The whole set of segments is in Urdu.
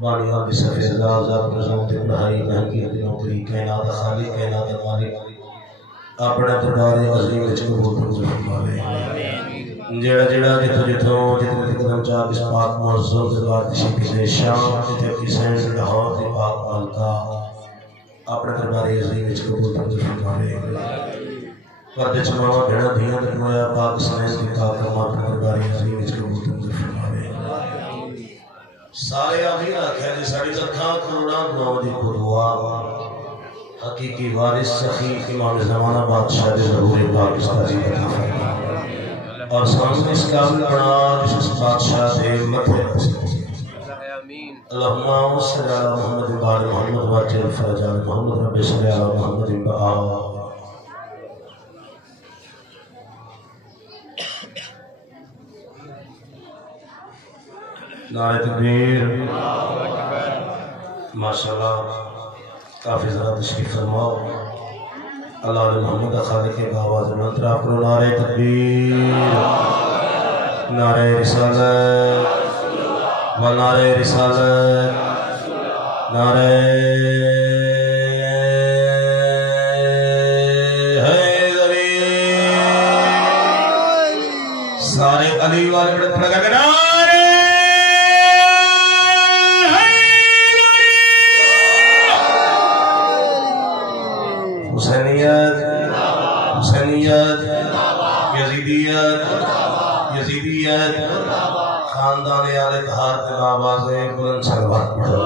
بانیاں کی سفید آزاد نظام کی پڑھائی مہنگی نوکری کائنات خالق کائنات مالک اپنے دربار عظیم وچ قبول فرماوے جڑا جڑا جتھوں جتھوں جتنے قدم چاہ اس پاک معظم دربار کی شکل شام جتھے حسین لاہور دی پاک مالکا اپنے دربار عظیم وچ قبول فرماوے پردے چماوا بھیڑا دھیاں دکھایا پاک سنین کی پاک اپنے دربار عظیم وچ قبول فرماوے سارے آمین آکھے جی ساڑی لکھاں کروڑاں دعاؤں دی دعا حقیقی وارث سخی امام زمانہ بادشاہ دے ظہور پاک استاری عطا فرما اور سامنے اس قابل بنا جس بادشاہ دے مدھے اللہم صلی علی محمد بار محمد واجہ الفرج علی محمد رب صلی علی محمد بآ نعرہ تکبیر ماشاءاللہ کافی ذرا تشریف فرماؤ اللہ علیہ محمد خالق کے آواز بلند طرف کرو نعرہ تکبیر نعرہ رسالت و نعرہ رسالت نعرہ حیدری سارے علی والے پڑھ گا کہ یزیدیت خاندان آل اطہار کے آواز بلند صلوات پڑھو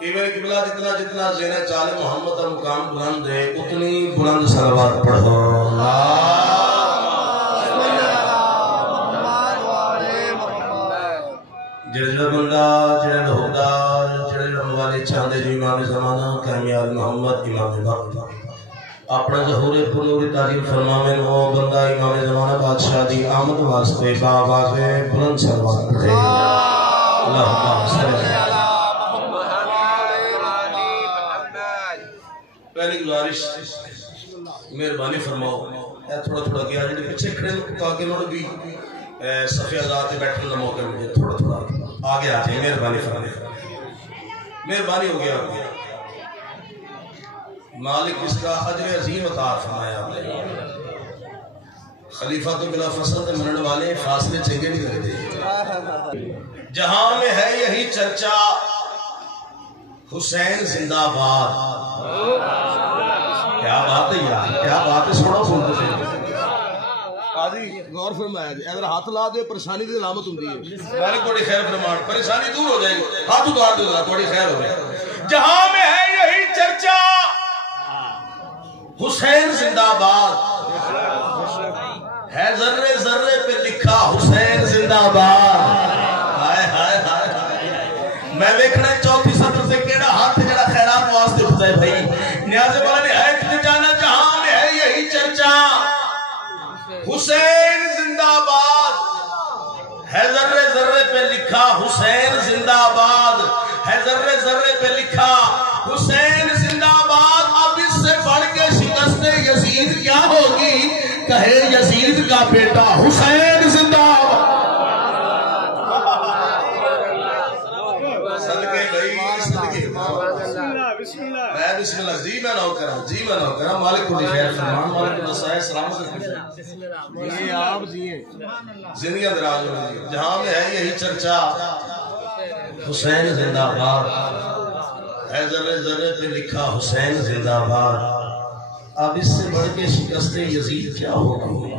ایویں قبلہ جتنا جتنا زین چال محمد کا مقام بلند ہے اتنی بلند صلوات پڑھو جڑا بندہ جڑا لہودار جڑے رموالی چاندے جو امام زمانہ کامیال محمد امام وقت اپنا ظہور پنور تعلیم فرماویں ہو بندہ امام زمانہ بادشاہ دی آمد واسطے باواز بلند صلوات پڑھے اللہم صلی علی پہلی گزارش مہربانی فرماؤ تھوڑا تھوڑا گیا جڑے پیچھے کھڑے تاکہ انہوں نے بھی صفحہ ذات بیٹھنے کا موقع ملے تھوڑا تھوڑا آگے آ جائے مہربانی فرمائے مہربانی ہو گیا مالک اس کا اجر عظیم عطا فرمایا خلیفہ تو بلا فصل تے منن والے فاصلے چنگے نہیں لگتے جہاں میں ہے یہی چرچا حسین زندہ باد کیا بات ہے یار کیا بات ہے سوڑا سنتے سے قاضی غور فرمایا جی اگر ہاتھ لا دے پریشانی دی علامت ہوندی ہے مالک بڑی خیر فرمان پریشانی دور ہو جائے گی ہاتھ اتار دے گا بڑی خیر ہو جائے جہاں میں ہے یہی چرچا حسین زندہ باد ہے ذرے ذرے پہ لکھا حسین زندہ باد ہائے ہائے ہائے میں دیکھنا چوتھی سطر سے کیڑا ہاتھ جڑا خیرات واسطے ہوتا ہے بھائی نیاز والا نے ہے کہ جانا جہاں میں ہے یہی چرچا حسین زندہ باد ہے ذرے ذرے پہ لکھا حسین زندہ باد ہے ذرے ذرے پہ لکھا حسین زندہ باد اب اس سے بڑھ کے شکست یزید کیا ہوگی کہے یزید کا بیٹا حسین زندہ صدقے بھائی صدقے بسم اللہ جی میں نو کرا مالک کو خیر فرمان مالک کو نصائح سلامت یہ آپ جیئے زندگیاں دراز ہوگی جہاں میں ہے یہی چرچا حسین زندہ باد ہے ذرے ذرے پہ لکھا حسین زندہ باد اب اس سے بڑھ کے شکست یزید کیا ہوگی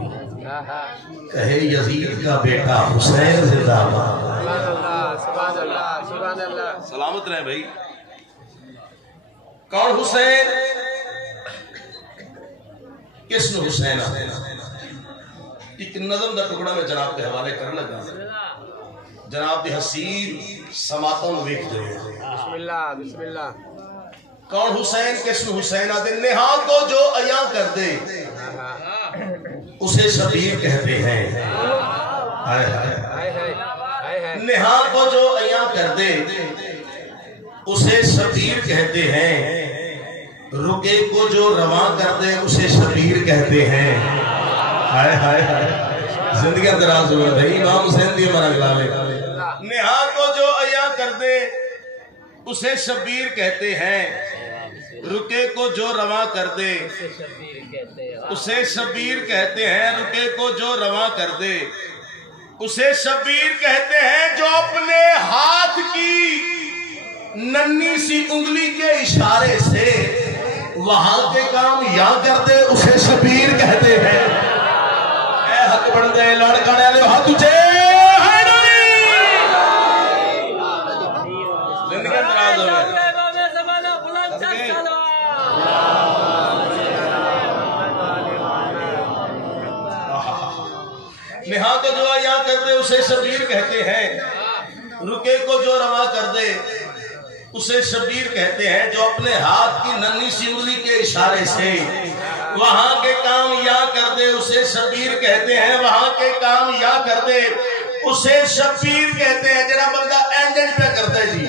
کہے یزید کا بیٹا حسین زندہ باد سلامت رہے بھائی کون حسین کس نے حسین ایک نظم دا ٹکڑا میں جناب کے حوالے کر لگا جناب دی حسین سماعتوں ویکھ دے بسم اللہ بسم اللہ کون حسین کس نے حسین آدھے نہاں کو جو عیاں کر دے اسے شبیر کہتے ہیں نہاں کو جو عیاں کر دے اسے شبیر کہتے ہیں رکے کو جو رواں کر دے اسے شبیر کہتے ہیں ہائے ہائے ہائے زندگیاں دراز ہوئے بھائی امام حسین دی مرا گلاوے نہا کو جو عیا کر دے اسے شبیر کہتے ہیں رکے کو جو رواں کر دے اسے شبیر کہتے ہیں رکے کو جو رواں کر دے اسے شبیر کہتے ہیں جو اپنے ہاتھ کی ننھی سی انگلی کے اشارے سے وہاں کے کام یا کر دے اسے شبیر کہتے ہیں اے حق بڑھ دے لڑکانے لے ہاتھ اچھے زندگی دراز ہوئے نہا کو جو عیا کر دے اسے شبیر کہتے ہیں رکے کو جو رواں کر دے اسے شبیر کہتے ہیں جو اپنے ہاتھ کی ننھی سی انگلی کے اشارے سے وہاں کے کام یا کر دے اسے شبیر کہتے ہیں وہاں کے کام یا کر دے اسے شبیر کہتے ہیں جڑا بندہ اینجنٹ پہ کرتا ہے جی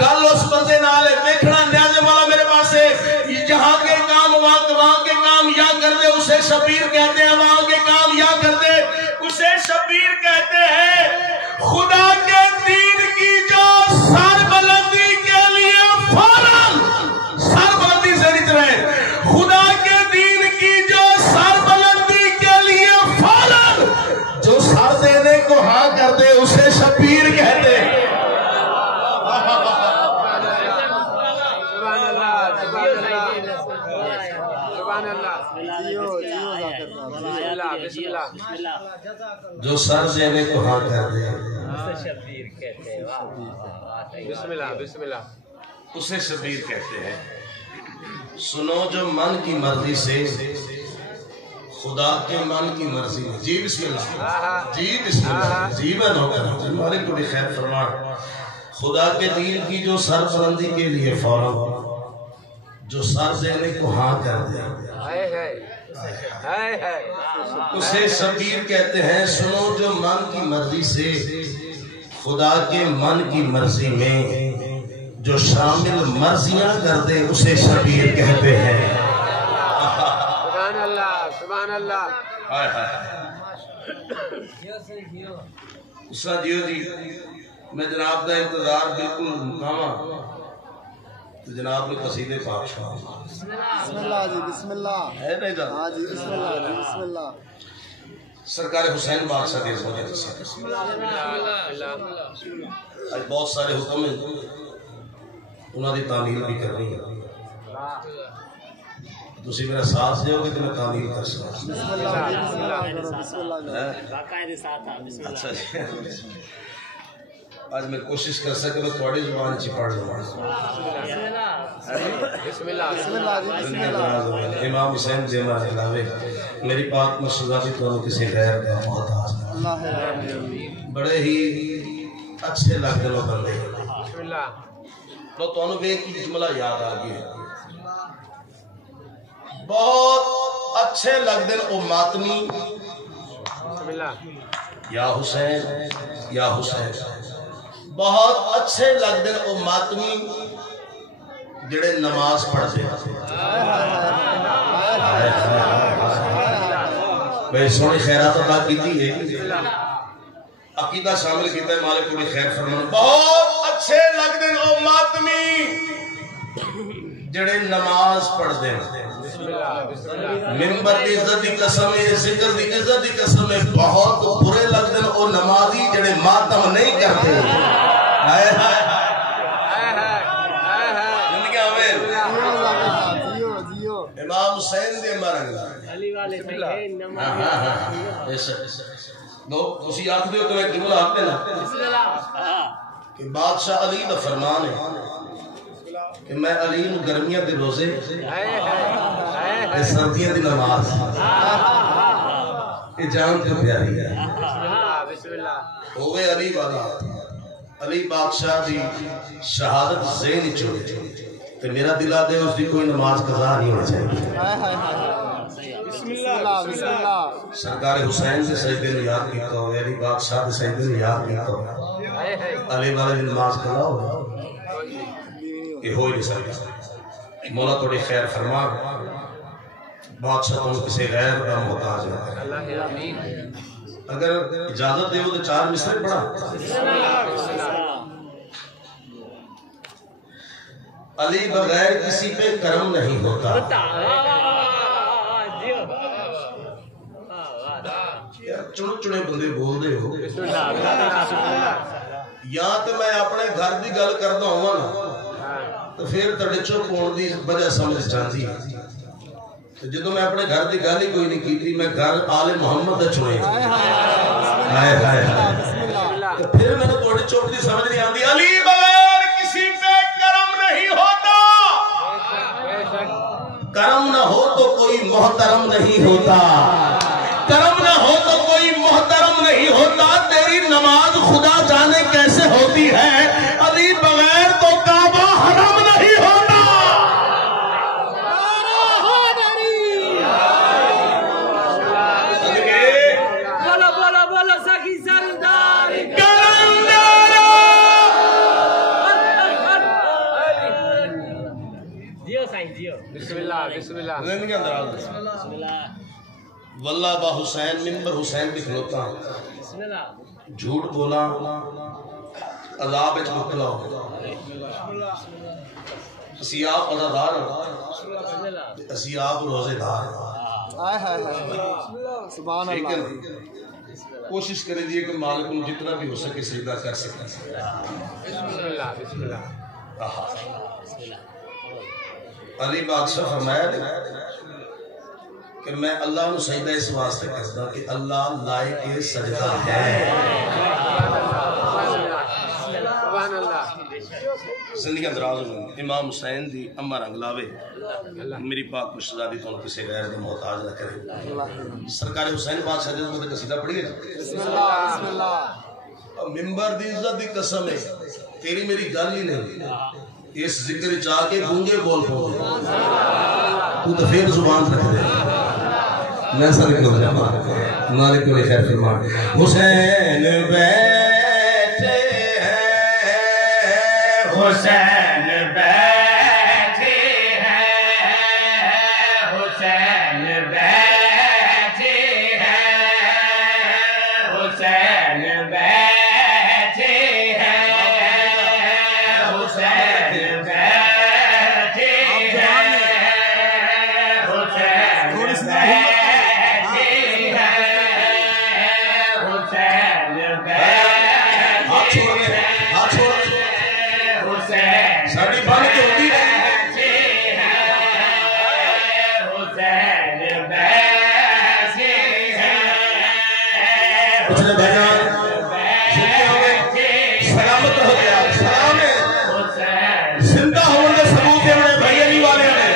گل اس بندے نال دیکھنا نیازے والا میرے پاس ہے جہاں کے کام وہاں کے کام یا کر دے اسے شبیر کہتے ہیں وہاں کے کام یا کر دے اسے شبیر کہتے ہیں خدا کے دین کی جو سر بلندی کے لیے فوراً سر بلندی سے نہیں رہے خدا کے دین کی جو سر بلندی کے لیے فوراً جو سر دینے کو ہاں کر دے اسے شبیر کہتے ہیں جو سر دینے کو ہاں کر دے اسے شبیر کہتے ہیں سنو جو من کی مرضی سے خدا کے من کی مرضی میں جی بسم اللہ جی بسم اللہ جی میں نوکر مالک کو بھی خیر فرما خدا کے دین کی جو سر بلندی کے لیے فوراً جو سر دینے کو ہاں کر دے اسے شبیر کہتے ہیں سنو جو من کی مرضی سے خدا کے من کی مرضی میں جو شامل مرضیاں کر دے اسے شبیر کہتے ہیں سبحان اللہ سبحان اللہ اسا جیو جی میں جناب دا انتظار بالکل مکاما تو جناب نے قصیدے پاک شاہ بسم اللہ جی بسم اللہ ہے نہیں جا ہاں جی بسم اللہ جی بسم اللہ سرکار حسین بادشاہ دیز وجہ بسم اللہ آج بہت سارے حکم ہیں انہوں نے تعمیل بھی کرنی ہے تسی میرا ساتھ دے ہو گے تو میں تعمیل کر سکتا بسم اللہ بسم اللہ باقاعدہ ساتھ اچھا جی آج میں کوشش کر سکتا میں تھوڑی زبان چی پڑھ لوں بسم اللہ امام حسین دیما علاوے میری بات میں سزا بھی تو کسی غیر کا محتاج بڑے ہی اچھے لگتے لوگ بندے تو انہوں نے ایک جملہ یاد آ گیا بہت اچھے لگتے او ماتمی یا حسین یا حسین بہت اچھے لگتے ہیں وہ ماتمی جڑے نماز پڑھتے ہیں بھئی سونی خیرات ادا کی تھی عقیدہ شامل کیتا ہے مالک پوری خیر فرمان بہت اچھے لگتے ہیں وہ ماتمی جڑے نماز پڑھتے ہیں ممبر دی عزت دی قسم ہے ذکر دی عزت دی قسم ہے بہت برے لگتے ہیں وہ نمازی جڑے ماتم نہیں کرتے ہائے ہائے زندگی آمین امام حسین دے مرنگا علی والے دو اسی آنکھ دیو تو ایک جملہ آپ نے نا کہ بادشاہ علی دا فرمان ہے کہ میں علی گرمیاں دے روزے سردیاں دی نماز یہ جان تو پیاری ہے ہوئے علی والا علی بادشاہ دی شہادت زین چوڑے تو میرا دلہ دے اس دی کوئی نماز قضا نہیں ہونا چاہیے بسم اللہ سرکار حسین سے سجدے نے یاد کیتا ہو علی بادشاہ سے سجدے نے یاد کیتا ہو علی والے دی نماز قضا ہو یہ ہوئی نہیں سکتا مولا توڑی خیر فرما بادشاہ تم کسی غیر کا محتاج نہ کرے۔ اگر اجازت دے تو 4 مصرے پڑھا۔ علی بغیر کسی پہ کرم نہیں ہوتا، چنے چنے بندے بول دے ہو، یا تو میں اپنے گھر دی گل کردا ہوں نا تو پھر تڑے چپ ہون دی وجہ سمجھ جاندی ہے، جدوں میں اپنے گھر دی گل ہی کوئی نہیں کیتی، میں گھر آل محمد دا چنے ہائے ہائے تو پھر میں نے تھوڑی چپ دی سمجھ نہیں آندی۔ علی بغیر کسی پہ کرم نہیں ہوتا، کرم نہ ہو تو کوئی محترم نہیں ہوتا، کرم نہ ہو تو کوئی محترم نہیں ہوتا۔ تیری نماز خدا جانے کیسے ہوتی ہے، علی بغیر تو کعبہ حرم نہیں ہوتا۔ بولو سخی سردار جیو سائیں جیو، بسم اللہ بسم اللہ بسم اللہ۔ واللہ با حسین منبر حسین بھی کھلوتا ہوں، جھوٹ بولا عذاب اچ مکلا ہو، اسی آپ عزادار اسی آپ روزے دار۔ سبحان اللہ۔ کوشش کرے دیئے کہ مالکم جتنا بھی ہو سکے سجدہ کر سکیں۔ بسم اللہ بسم اللہ۔ علی بادشاہ فرمایا کہ میں اللہ نے سجدہ اس واسطے کرتا کہ اللہ لائق سجدہ ہے۔ زندگی اندراز امام حسین دی اما رنگ لاوے، میری پاک مشہزادی تو کسی غیر دے محتاج نہ کرے۔ سرکار حسین بادشاہ جس میں قصیدہ پڑھی ہے، بسم اللہ بسم اللہ۔ منبر دی عزت دی قسم ہے، تیری میری گل ہی نہیں، اس ذکر چاہ کے گونگے بول پاؤ تو تو پھر زبان رکھ دے۔ میں صدق ہو جاما مالک علی خیر فرمان۔ حسین بیٹھے ہیں، حسین بیٹھے ہیں، حسین بیٹھے ہیں، حسین بیٹھے ہیں، حسین بیٹھے ہیں، ساڑی بان کے ہوتی ہے اس نے بھجان زندہ ہوئے سلامت رہو گیا سلام ہے زندہ ہوئے ثبوت ہے انہیں بھائی علی والے ہیں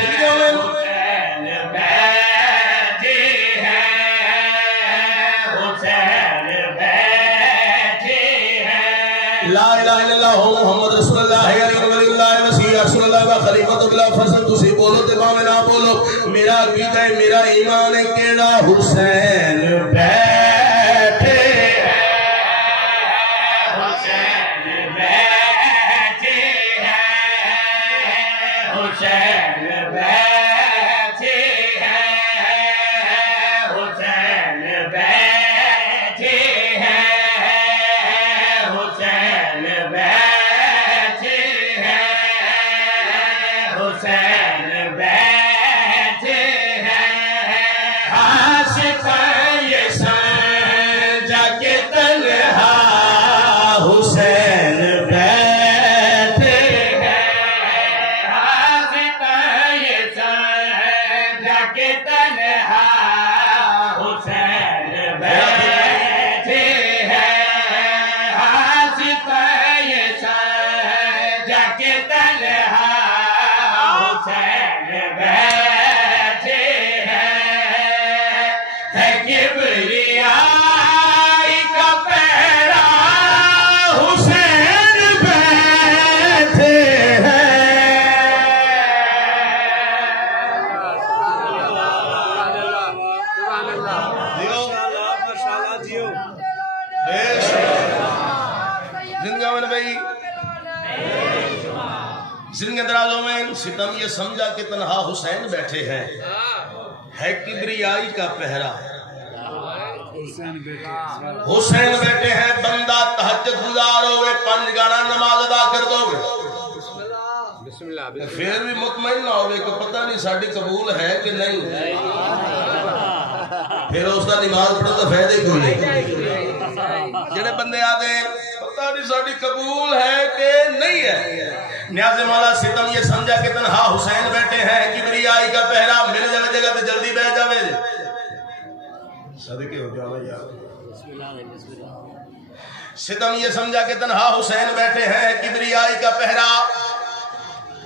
زندہ ہوئے لا الہ الا اللہ محمد رسول اللہ علیہ ولی اللہ مسیح رسول اللہ و خلیفۃ اللہ فضل تسی بولو تے میں نہ بولو میرا عقیدہ ہے میرا ایمان ہے کیڑا حسین بیٹھے ہیں حسین بیٹھے ہیں حسین بیٹھے ہیں حسین بیٹھے ہیں حسین بیٹھے ہیں حسین بیٹھے ہیں عاشق یہ سجا کے تنہا حسین بیٹھے ہیں عاشق یہ سجا کے تنہا حسین بیٹھے ہیں عاشق یہ سجا کے تنہا حسین بیٹھے ہیں کبریائی کا پیرا حسین بیٹھے ہیں زندگی میں بھائی زندگی اندرازوں میں ستم یہ سمجھا کہ تنہا حسین بیٹھے ہیں، ہے کبریائی کا پہرا، حسین بیٹھے ہیں، بندہ تہجد گزار ہوئے، 5 گانا نماز ادا کر دو گے، پھر بھی مطمئن نہ ہوئے کہ پتہ نہیں ساڑھی قبول ہے کہ نہیں، پھر اس کا نماز پڑھو تو فائدے کوئی نہیں۔ جڑے بندے آتے ہیں پتہ نہیں ساڑھی قبول ہے کہ نہیں ہے، نیاز مولا ستم یہ سمجھا کہ تنہا حسین بیٹھے ہیں، کبریائی کا پہرا، مل جائے جگہ تے جلدی بیٹھ جاوے، صدقے ہو جاوے یار۔ ستم یہ سمجھا کہ تنہا حسین بیٹھے ہیں، کبریائی کا پہرا،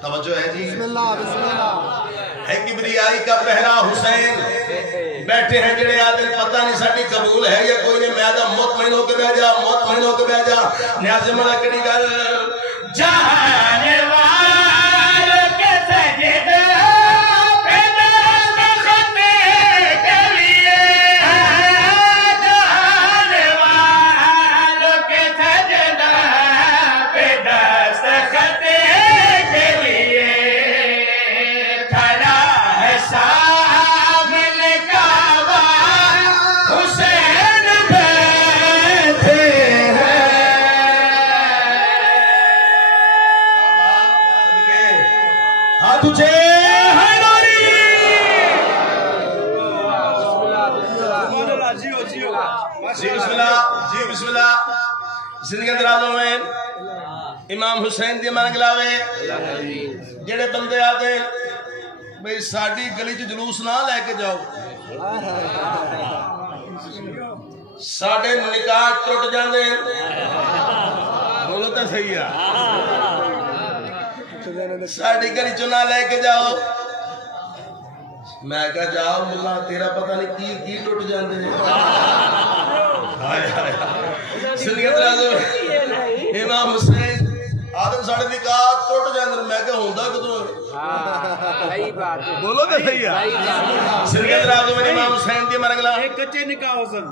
توجہ ہے جی، ہے کبریائی کا پہرا، حسین بیٹھے ہیں، جڑے آدھے پتہ نہیں ساڑھی قبول ہے یا کوئی نہیں، میں آدھا مطمئن ہو کے بیٹھ جا، مطمئن ہو کے بیٹھ جا، نیاز مولا کڑی گل جہانے والے کے سجدے پہ دستخط کے لیے، جہانے والے کے سجدے پہ دستخط کے لیے، کھڑا ہے سامنے کعبہ، حسین بیٹھے ہیں، تجھے ہے نوری، جی بسم اللہ، جی بسم اللہ۔ زندگی اندرازوں میں امام حسین دی منگ لاوے، جڑے بندے آتے بھئی ساڑھی گلی چ جلوس نہ لے کے جاؤ، ساڑھے نکاح ٹوٹ جاندے، بولو تو صحیح ہے، ساڑھی گلی چنا لے کے جاؤ، میں کہا جاؤ ملا تیرا پتہ نہیں کی ٹوٹ جاندے ہیں، زندگی اندرازوں امام حسین آدم ساڑھے نکاح ٹوٹ جاندے، میں کہا ہوندہ کدھروں، بولو تو صحیح ہے، زندگی اندرازوں میں امام حسین دی مرنگلا کچے نکاح حسن،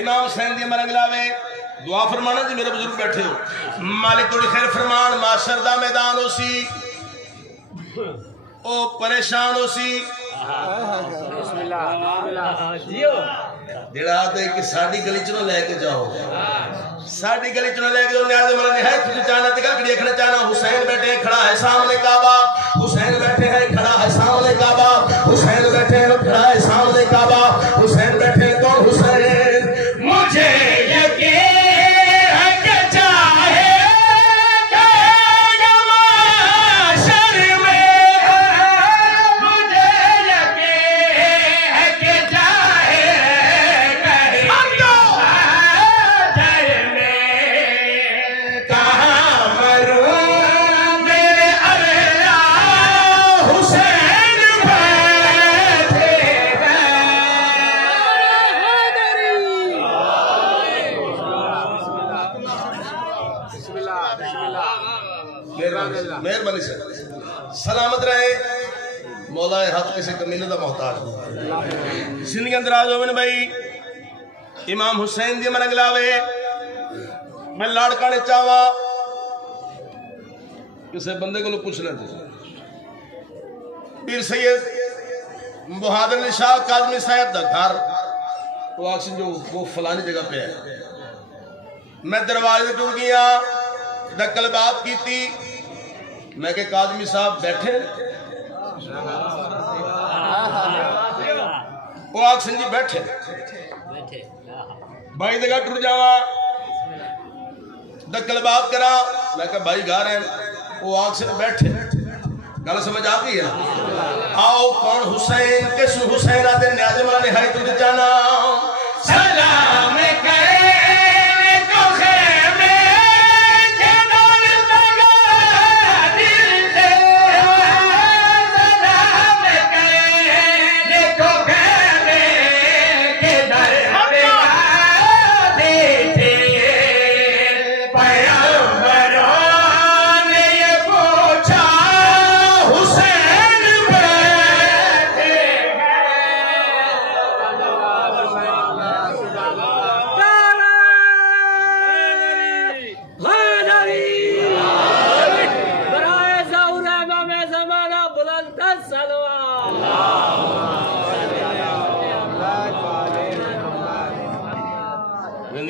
امام حسین دی مرنگلا میں دعا فرمانا جی، میرے بزرگ بیٹھے ہو، مالک توڑی خیر فرمان، معاشر دا میدان ہو سی، او پریشان ہو سی، جڑا آتے کہ ساڑھی گلی چنو لے کے جاؤ، ساڑھی گلی چنو لے کے جاؤ، نیاز مولا نہایت تجھے چاہنا تکل کڑی اکھنا چاہنا، حسین بیٹھے ہیں کھڑا ہے سامنے کعبہ، حسین بیٹھے ہیں کھڑا ہے سامنے کعبہ، حسین بیٹھے ہیں کھڑا ہے سامنے کعبہ، حسین بیٹھے ہیں کون حسین، مجھے یقین مہربانی سے سلامت رہے، مولا حق کسی کمینے دا محتاج ہوں۔ زندگی اندراز ہوئے بھائی امام حسین دی مرنگ لاوے، میں لاڑکا نے چاہوا کسے بندے کو لو پوچھ لیتے، پیر سید بہادر علی شاہ کاظمی صاحب دا گھر وہ آکسن جو وہ فلانی جگہ پہ ہے، میں دروازے ٹور گیا، دکل باب کی تھی، میں کہ کاظمی صاحب بیٹھے، وہ آکسن جی بیٹھے، بھائی دگا ٹر جاوا، دکل باب کرا، میں کہ بھائی گھر ہیں، وہ آکسن بیٹھے، گل سمجھ آ گئی ہے، آؤ کون حسین کس حسین آدھے نیازی والا نہائی تجھے جانا، سلام کرے کو خیمے کے نور لگا دل سے، سلام کرے کو خیمے کے در لگا دل سے، پیغمبروں نے یہ پوچھا حسین بیٹھے ہیں،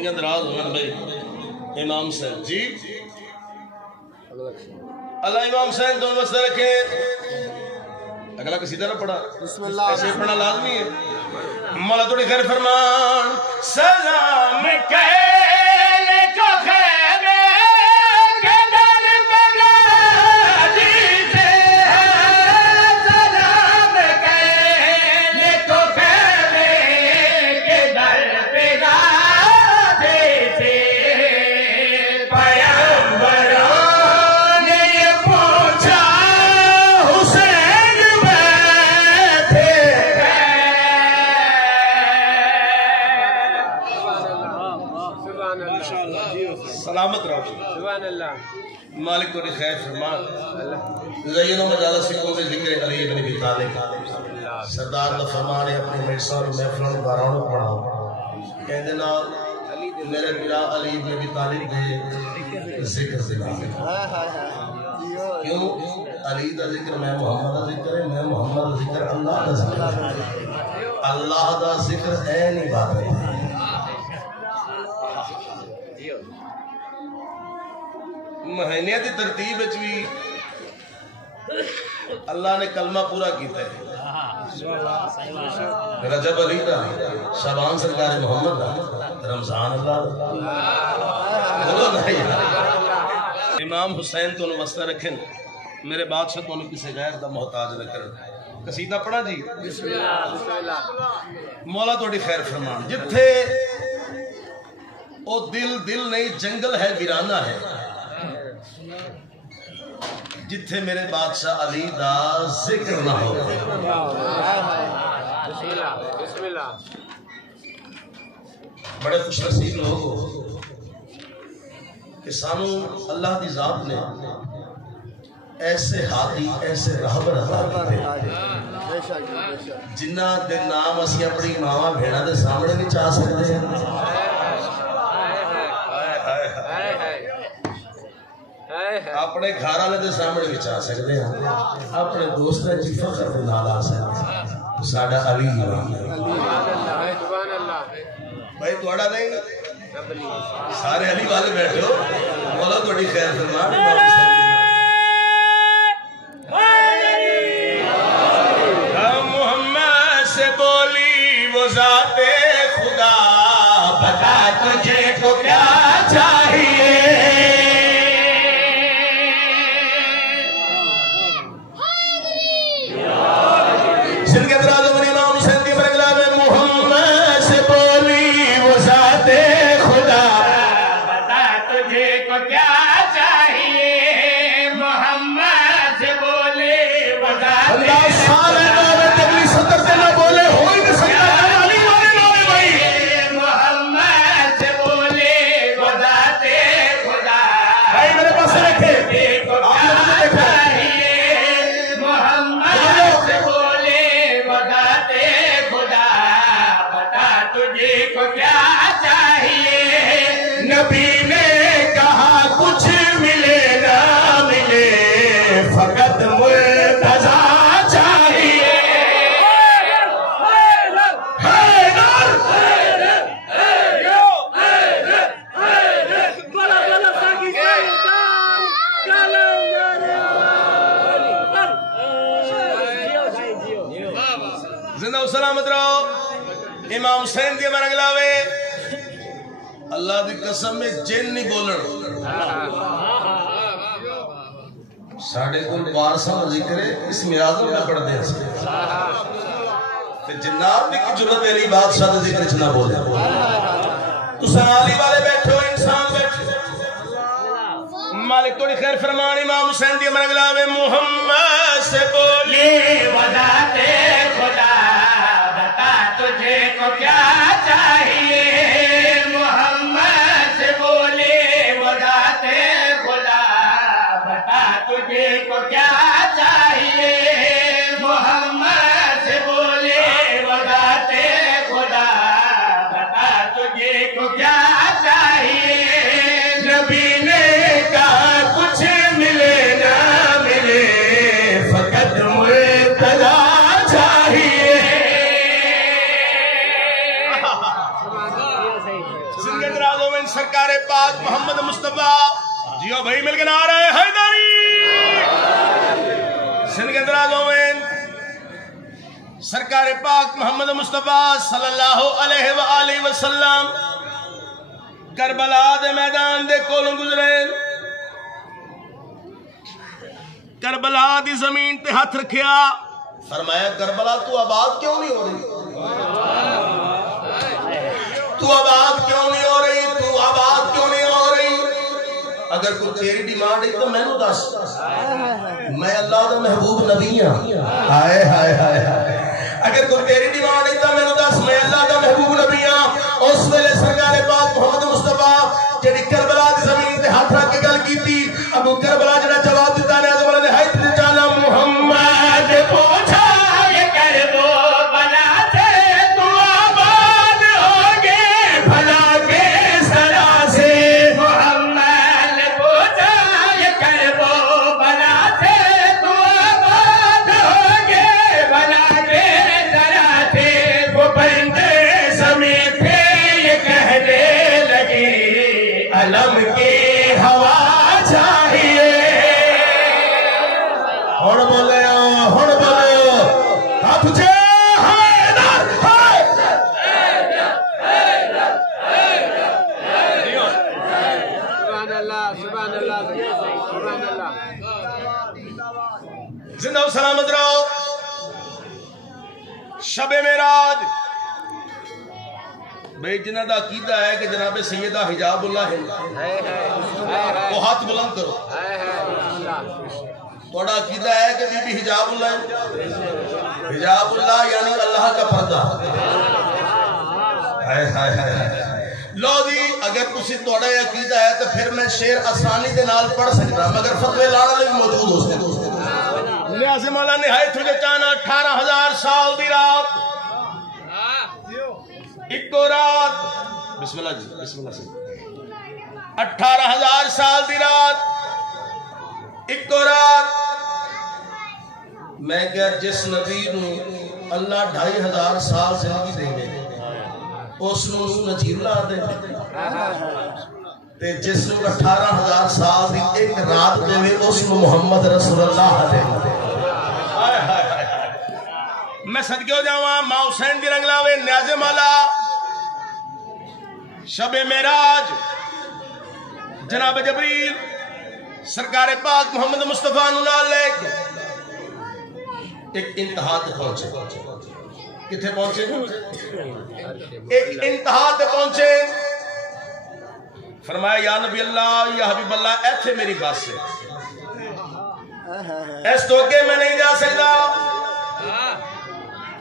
زندگیاں دراز ہوئے بھائی امام حسین جی اللہ امام حسین دونوں واسطے رکھے اگلا قصیدہ نہ پڑھا بسم اللہ ایسے پڑھنا لازمی ہے مولا تھوڑی خیر فرمان سلام کہنے کو خیر کے در پہ غازی سے سلام کہنے کو خیر کے در پہ غازی سے پیغمبروں نے یہ پوچھا حسین بیٹھے سلامت رہو سبحان اللہ مالک تو خیر فرمان زینو مجالہ سکھوں میں ذکر علی ابن ابی طالب سردار دا فرمان ہے اپنے مرسا اور محفلوں کو بارانوں پڑھاؤ کہندے نال میرے میرا علی ابن ابی طالب دے ذکر کیوں علی دا ذکر میں محمد دا ذکر ہے میں محمد دا ذکر اللہ دا ذکر ہے اللہ دا ذکر این عبادت ہے مہینے دی ترتیب بھی اللہ نے کلمہ پورا کیتا ہے رجب علی دا شعبان سرکار محمد دا رمضان اللہ دا بولو نہیں امام حسین تو واسطہ رکھیں میرے بادشاہ تو کسی غیر دا محتاج نہ کریں قصیدہ پڑھا جی بسم اللہ بسم اللہ مولا توڑی خیر فرمان جتھے او دل نہیں جنگل ہے ویرانہ ہے جتھے میرے بادشاہ علی دا ذکر نہ ہو بسم اللہ بسم اللہ بڑے خوش نصیب لوگ ہو کہ سانو اللہ دی ذات نے ایسے ہادی ایسے رہبر عطا کیتے جنہ دے نام اسی اپنی ماواں بھیڑاں دے سامنے بھی چاہ سکتے ہیں اپنے گھر والے دے سامنے بھی چاہ سکتے ہیں اپنے دوستاں جی فخر دے نال آ سکتے ہیں ساڈا علی سبحان اللہ بھائی تھوڑا نہیں سارے علی والے بیٹھے ہو مولا تھوڑی خیر فرمان محمد سے بولی وہ ذات خدا بتا تجھے کو کیا چاہیے زندہ و سلامت رہو امام حسین دی مرگ لاوے اللہ دی قسم میں جن نہیں بولن ساڑھے کل بارسا ذکر ہے اس میراض میں پڑھ دیں کہ جناب نے کی جرت علی بادشاہ دے ذکر چنا بولے تو سالی والے بیٹھو انسان بیٹھو مالک توڑی خیر فرمان امام حسین دی مرگ لاوے محمد سے بولی وذات خدا بتا تجھے کو کیا چاہیے محمد سے بولی وذات خدا بتا تجھے کو کیا چاہیے محمد سے بولی وذات خدا بتا تجھے کو کیا چاہیے نبی نے کہا کچھ ملے نہ ملے فقط مرتضیٰ چاہیے سرکار پاک محمد مصطفیٰ جیو بھائی مل کے نعرہ حیدری سندھ کے اندر آگوین سرکار پاک محمد مصطفیٰ صلی اللہ علیہ وآلہ وسلم کربلا دے میدان دے کولوں گزرین کربلا دی زمین تے ہاتھ رکھیا فرمایا کربلا تو آباد کیوں نہیں ہو رہی تو آباد کیوں نہیں ہو رہی تو آباد کیوں نہیں ہو رہی اگر کوئی تیری ڈیمانڈ ہے تو میں نو دس میں اللہ دا محبوب نبی ہاں ہائے ہائے ہائے اگر کوئی تیری ڈیمانڈ ہے تو میں نو دس میں اللہ دا محبوب نبی ہاں اس ویلے سرکار پاک محمد مصطفیٰ جڑی کربلا دی زمین تے ہاتھ رکھ کے گل کیتی ابو کربلا جڑا جواب دیتا نے تو بولے ہائے تے جانا محمد پوچھا یہ کربو بلا سے تو آباد ہو گے بھلا کے سرا سے محمد پوچھا یہ کربو بلا سے تو آباد ہو گے بھلا کے سرا سے وہ پرندے زمین پہ یہ کہنے لگے علم کی ہوا چاہیے ہن بولے ہن بولے ہاتھ اٹھے سبحان اللہ سبحان اللہ سبحان اللہ زندہ و سلامت رہو شب معراج بھئی جنہ دا عقیدہ ہے کہ جناب سیدہ حجاب اللہ ہے وہ ہاتھ بلند کرو توڑا عقیدہ ہے کہ بی بی حجاب اللہ ہے حجاب اللہ یعنی اللہ کا پردہ لو جی اگر تسی توڑا عقیدہ ہے تو پھر میں شعر آسانی دے نال پڑھ سکتا مگر فتوے لانا لے موجود ہو سکتے نیاز مولا نہایت تجھے چانا 18,000 سال دی رات ایک کو رات بسم اللہ جی بسم اللہ سے 18,000 سال دی رات ایک کو رات میں کہا جس نبی نو اللہ 2,500 سال زندگی دیں گے اس نو نجیب لا دے تے جس نو 18,000 سال دی ایک رات دے وے اس نو محمد رسول اللہ دے میں صدقے ہو جاواں ماں حسین دی رنگ لاوے نیاز مولا شب معراج جناب جبریل سرکار پاک محمد مصطفیٰ نال لے کے ایک انتہا تے پہنچے کتھے پہنچے ایک انتہا تے پہنچے فرمایا یا نبی اللہ یا حبیب اللہ ایتھے میری بات سے اس تو کہ میں نہیں جا سکتا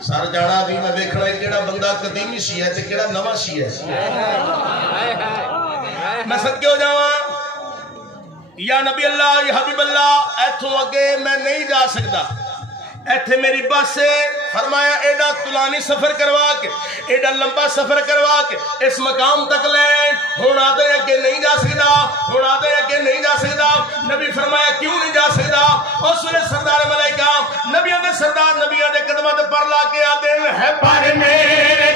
سر جانا بھی میں دیکھنا ہے کیڑا بندہ قدیمی شیعہ ہے تے کیڑا نواں شیعہ ہے میں صدقے ہو جاواں یا نبی اللہ یا حبیب اللہ ایتھوں اگے میں نہیں جا سکتا ایتھے میری بس سے فرمایا ایڈا طولانی سفر کروا کے ایڈا لمبا سفر کروا کے اس مقام تک لین ہونا دے کہ نہیں جا سکتا ہونا دے کہ نہیں جا سکتا نبی فرمایا کیوں نہیں جا سکتا اس نے سردار ملائکہ نبیوں دے سردار نبیوں دے قدمات پر لا کے آتے ہیں پر میرے